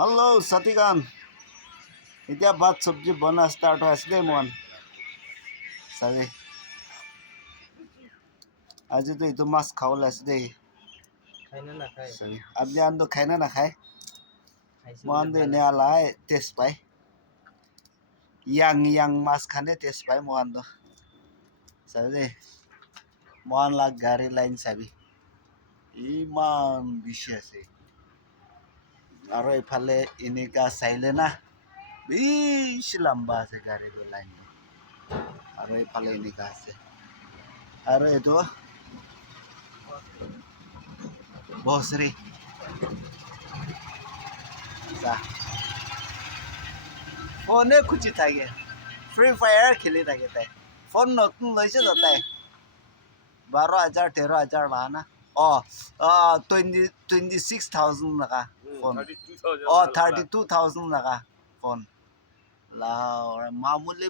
hello साथीगण এতিয়া ভাত চব্জি বনা ষ্টাৰ্ট হৈ আছে দেই মন চাবি আজিতো এইটো মাছ খাবলৈ আছে দেই চাবি আপনি আনটো খাই না নাখায় মন দে নে আলাই টেষ্ট পাই yang মাছ খানে টেষ্ট পাই মন তো চাবি দেই মন লাগ গাড়ী লাইন চাবি ইমান বেছি আছে আৰু এইফালে এনেকা চাইলে না বেশি লম্বা আছে গাড়ীৰ লাইন আৰু এইফালে এনেকা আছে আৰু এইটো বছৰি ফোনে খুঁজি থাকে ফ্ৰী ফায়াৰ খেলি থাকে তাই ফোন নতুন লৈছে তো তাই 12,000 13,000 মাহ না 26,000 laka phone 32,000 laka phone lao mamuli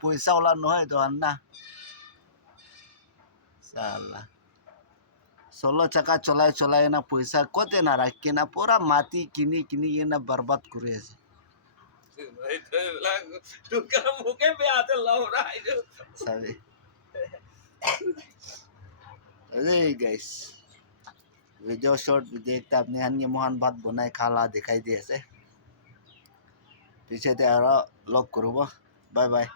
পয়সা ওলা নহয় তো না সালা 16 চাকা চলাই না পয়সা কতে না রাখি না পুরা মাটি কিনি না বরবাদ করে আছে সাবে अरे गाइस ভিডিও শর্ট ভিডিও একটা আপনি হানি মহান ভাত বনাই খালা দেখাই দি আছে পিছতে আর লগ করব বাই বাই